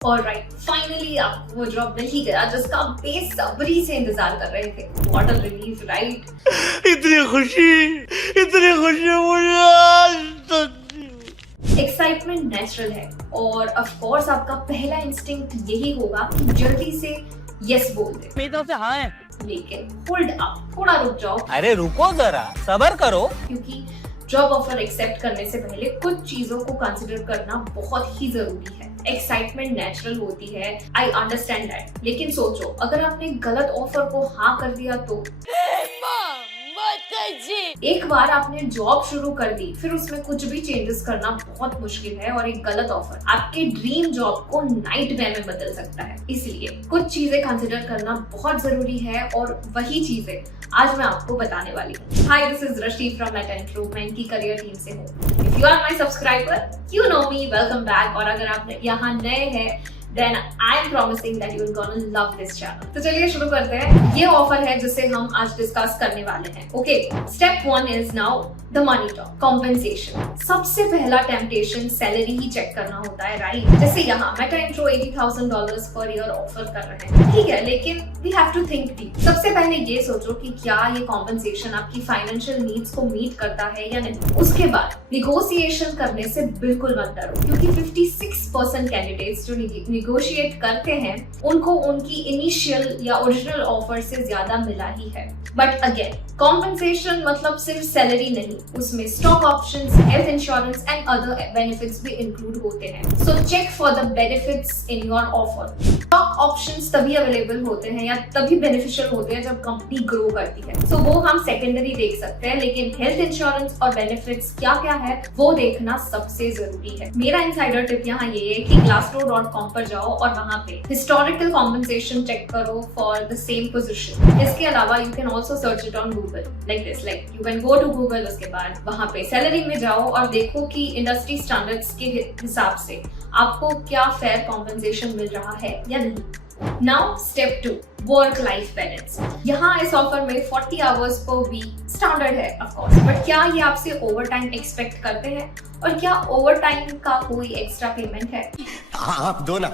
Alright, finally आपको वो job मिल ही गया जिसका बेसब्री से इंतजार कर रहे थे। What a relief, right? इतनी खुशी मुझे आज तक। एक्साइटमेंट नेचुरल है और ऑफ कोर्स आपका पहला इंस्टिंक्ट यही होगा कि जल्दी से यस बोल दे। मेरी तरफ से हाँ है। लेकिन होल्ड अप, थोड़ा रुक जाओ, अरे रुको जरा, सबर करो। क्योंकि जॉब ऑफर एक्सेप्ट करने से पहले कुछ चीजों को कंसिडर करना बहुत ही जरूरी है। एक्साइटमेंट नेचुरल होती है, आई अंडरस्टैंड दैट, लेकिन सोचो अगर आपने गलत ऑफर को हाँ कर दिया तो एक बार आपने जॉब शुरू कर दी, फिर उसमें कुछ भी चेंजेस करना बहुत मुश्किल है और एक गलत ऑफर आपके ड्रीम जॉब को नाइटमेयर में बदल सकता है। इसलिए कुछ चीजें कंसिडर करना बहुत जरूरी है और वही चीजें आज मैं आपको बताने वाली हूँ। Hi, this is Rashi from Meta intro, मैं इनकी करियर टीम से हूँ। If you are my subscriber, you know me, welcome back. और अगर आप यहाँ नए हैं then I am promising that you will gonna love this channel। तो चलिए शुरू करते हैं। ये ऑफर है जिसे हम आज डिस्कस करने वाले हैं। Okay, step 1 is now the money talk, compensation. सबसे पहला टेम्पटेशन सैलरी ही चेक करना होता है, राइट? जैसे यहाँ Meta intro $80,000 per year offer कर रहे हैं, ठीक है, लेकिन we have to think deep. सबसे पहले ये सोचो कि क्या ये कॉम्पेंसेशन आपकी फाइनेंशियल नीड्स को मीट करता है या नहीं। उसके बाद निगोशिएशन करने से बिल्कुल मत डरो, क्योंकि 56% कैंडिडेट्स जो निगोशिएट करते हैं उनको उनकी इनिशियल या ओरिजिनल ऑफर से ज्यादा मिला ही है। बट अगेन, कॉम्पेंसेशन मतलब सिर्फ सैलरी नहीं, उसमें stock options, health insurance and other benefits भी इंक्लूड होते हैं। So check for the benefits in your offer. Stock options तभी अवेलेबल होते हैं या तभी बेनिफिशियल होते हैं जब कंपनी ग्रो करती है। सो वो हम सेकेंडरी देख सकते हैं, लेकिन हेल्थ इंश्योरेंस और बेनिफिट्स क्या क्या है वो देखना सबसे जरूरी है। मेरा इनसाइडर टिप यहाँ ये है कि glassdoor.com पर जाओ और वहाँ पे हिस्टोरिकल कॉम्पेंसेशन चेक करो फॉर द सेम पोजीशन। इसके अलावा you can also search it on Google, like this, like you can go to Google, उसके बाद वहाँ पे सैलरी में जाओ और देखो कि इंडस्ट्री स्टैंडर्ड्स के हिसाब से आपको क्या फेयर कॉम्पेंसेशन मिल रहा है या नहीं। Now step 2, work life balance. यहाँ इस ऑफर में 40 आवर्स पर वीक स्टैंडर्ड है ऑफ कोर्स, बट क्या ये आपसे ओवर टाइम एक्सपेक्ट करते हैं और क्या ओवर टाइम का कोई एक्स्ट्रा पेमेंट है? आप दो ना।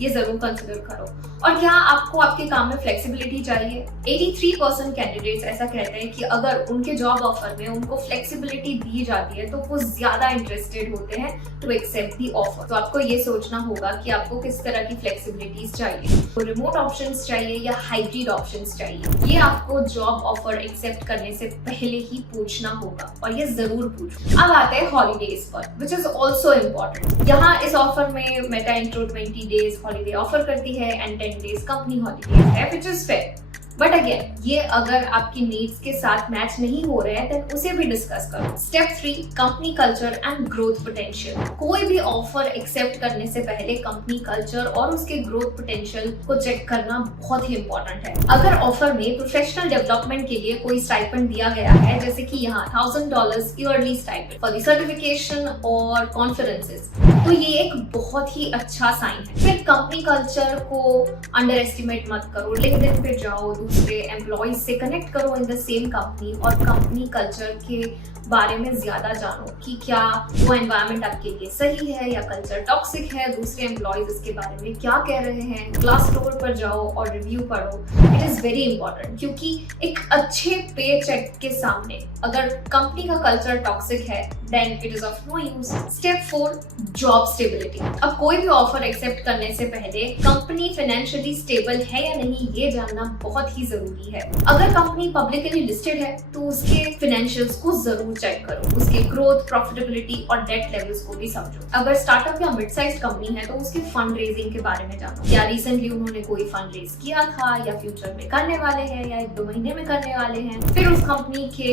ये जरूर कंसिडर करो। और क्या आपको आपके काम में फ्लेक्सिबिलिटी चाहिए? 83% कैंडिडेट्स ऐसा कहते हैं कि अगर उनके जॉब ऑफर में उनको फ्लेक्सिबिलिटी दी जाती है तो वो ज्यादा इंटरेस्टेड होते हैं टू एक्सेप्ट दी ऑफर। तो आपको ये सोचना होगा कि आपको किस तरह की फ्लेक्सिबिलिटीज चाहिए, तो रिमोट ऑप्शंस चाहिए या हाइब्रिड ऑप्शंस चाहिए। ये आपको जॉब ऑफर एक्सेप्ट करने से पहले ही पूछना होगा और ये जरूर पूछो। अब आते हैं हॉलीडेज पर, विच इज ऑल्सो इम्पोर्टेंट। यहाँ इस ऑफर में Meta intro 20 days holiday offer करती है एंड 10 डेज कंपनी हॉलीडेज है, which is fair. But again, ये अगर आपकी नीड्स के साथ मैच नहीं हो रहे हैं देन उसे भी डिस्कस करो। Step 3, company culture and growth potential. कोई भी ऑफर एक्सेप्ट करने से पहले कंपनी कल्चर और उसके ग्रोथ पोटेंशियल को चेक करना बहुत ही इंपॉर्टेंट है। अगर ऑफर में प्रोफेशनल डेवलपमेंट के लिए कोई स्टाइपेंड दिया गया है, जैसे कि यहाँ $1,000 yearly stipend for the certification और कॉन्फ्रेंसेस, तो ये एक बहुत ही अच्छा साइन है। फिर कंपनी कल्चर को अंडर एस्टिमेट मत करो। लिंक्डइन पे जाओ, दूसरे एम्प्लॉइज से कनेक्ट करो इन द सेम कंपनी और कंपनी कल्चर के बारे में ज्यादा जानो कि क्या वो एनवायरनमेंट आपके लिए सही है या कल्चर टॉक्सिक है, दूसरे एम्प्लॉइज इसके बारे में क्या कह रहे हैं। ग्लासडोर पर जाओ और रिव्यू पढ़ो। इट इज वेरी इंपॉर्टेंट, क्योंकि एक अच्छे पे चेक के सामने अगर कंपनी का कल्चर टॉक्सिक है then it is of no use. Step 4, job stability. अब कोई भी ऑफर एक्सेप्ट करने से पहले कंपनी फाइनेंशियली स्टेबल है या नहीं ये जानना बहुत ही जरूरी है। अगर कंपनी पब्लिकली लिस्टेड है तो उसके फाइनेंशियल्स को जरूर चेक करो, उसके ग्रोथ, प्रॉफिटेबिलिटी और डेट लेवल्स को भी समझो। अगर स्टार्टअप या मिड साइज कंपनी है तो उसके फंड रेजिंग के बारे में जानो, क्या रिसेंटली उन्होंने कोई फंड रेज किया था या फ्यूचर में करने वाले हैं या 1-2 महीने में करने वाले हैं। फिर उस कंपनी के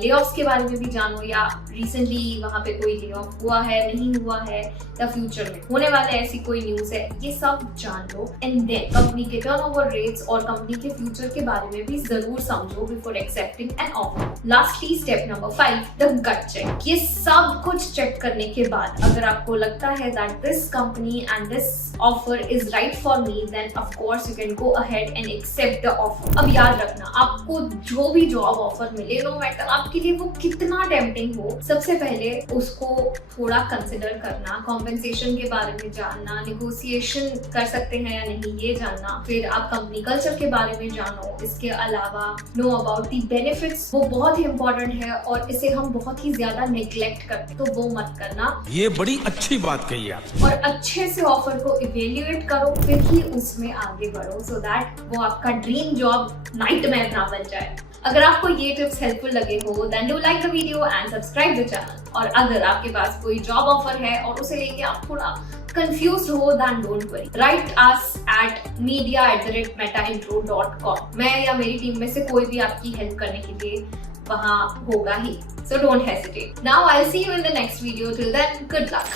ले ऑफ्स के बारे में भी जानो, या रिसेंटली वहां पे कोई ले ऑफ हुआ है, नहीं हुआ है, या फ्यूचर में होने वाले ऐसी कोई न्यूज है, ये सब जान लो। एंड देन कंपनी के टर्नओवर रेट्स और कंपनी के फ्यूचर के बारे में भी जरूर समझो before accepting an offer. Lastly step number 5, the gut check. ये सब कुछ चेक करने के बाद अगर आपको लगता है that this company and this offer is right for me, then of course you can go ahead and accept the offer. अब याद रखना, आपको जो भी जॉब ऑफर मिले, नो मैटर आपके लिए वो कितना टेम्पटिंग हो, सबसे पहले उसको थोड़ा कंसिडर करना, कॉम्पेंसेशन के बारे में जानना, निगोशिएशन कर सकते हैं या नहीं ये जानना, फिर आप कंपनी कल्चर के बारे में जानो, इसके अलावा नो अबाउट दी बेनिफिट्स, वो बहुत ही इंपॉर्टेंट है और इसे हम बहुत ही ज्यादा नेग्लेक्ट करते, तो वो मत करना। ये बड़ी अच्छी बात कही आप। और अच्छे से ऑफर को इवेल्युएट करो, फिर ही उसमें आगे बढ़ो, सो दैट वो आपका ड्रीम जॉब नाइटमेयर ना बन जाए। अगर आपको ये टिप्स हेल्पफुल लगे हो then do like the video and subscribe the channel. और अगर आपके पास कोई जॉब ऑफर है और उसे लेके आप थोड़ा confused हो, then don't worry. Write us at media@metaintro.com. मैं या मेरी टीम में से कोई भी आपकी हेल्प करने के लिए वहाँ होगा ही. So don't hesitate. Now I'll see you in the next video. Till then, good luck.